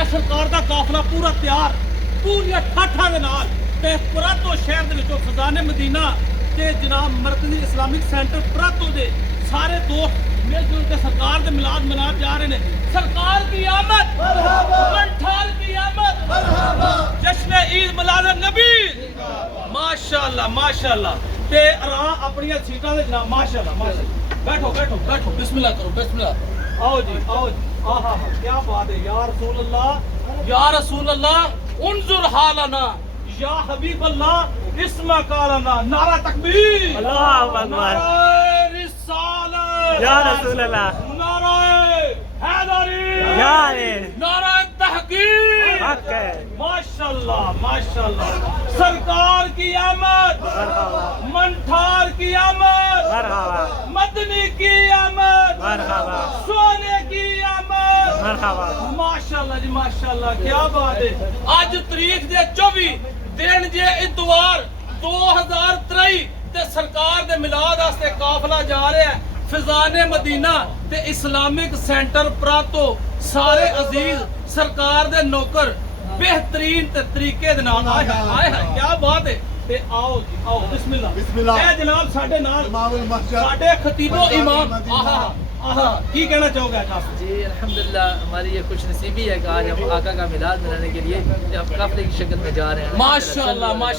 ए सरकार दा काफला पूरा तैयार पूरी ठाठा दे नाल ते परातो शहर दे विचों खजाने मदीना ते जनाब मरकजी इस्लामिक सेंटर परातो दे सारे दोस्त मिलजुल के सरकार दे मिलाद मना जा रहे हैं। सरकार की आमद मंठाल की आमद जश्न ईद मिलाद नबी माशाअल्लाह माशाअल्लाह ते अपनी सीटां दे जनाब माशाअल्लाह माशाअल्लाह बैठो बैठो बैठो बिस्मिल्लाह करो बिस्मिल्लाह आओ जी आहा क्या बात है या रसूल अल्लाह उन्जुर हालना या हबीब अल्लाह इस्मा कालना नारा तकबीर अल्लाहु अकबर नारा रिसालत या रसूल अल्लाह नारा हैदरी या रे नारा तहकीक हक है माशाअल्लाह माशाअल्लाह सरकार की आमद मरहबा मंठार की आमद मरहबा मदनी की आमद मरहबा सोने की आमद मरहबा माशाअल्लाह जी माशाअल्लाह क्या बात है। आज तारीख दे 24 दिन जे इतवार 2023 ते सरकार दे मिलाद वास्ते काफला जा रहा है। फिजाने मदीना ते इस्लामिक सेंटर परातो सारे अजीज सरकार दे नौकर बेहतरीन ते तरीके दे नाल आए हैं क्या बात है। ते आओ जी आओ बिस्मिल्लाह बिस्मिल्लाह ए जनाब साडे नाल इमामुल मस्जिद साडे खतीबो इमाम आहा आहा की कहना चाहोगे आप? जी अल्हम्दुलिल्लाह हमारी ये खुश नसीबी है कि आज हम आका का मिलाद मनाने के लिए हम काफले की शक्ल में जा रहे हैं माशाअल्लाह माशा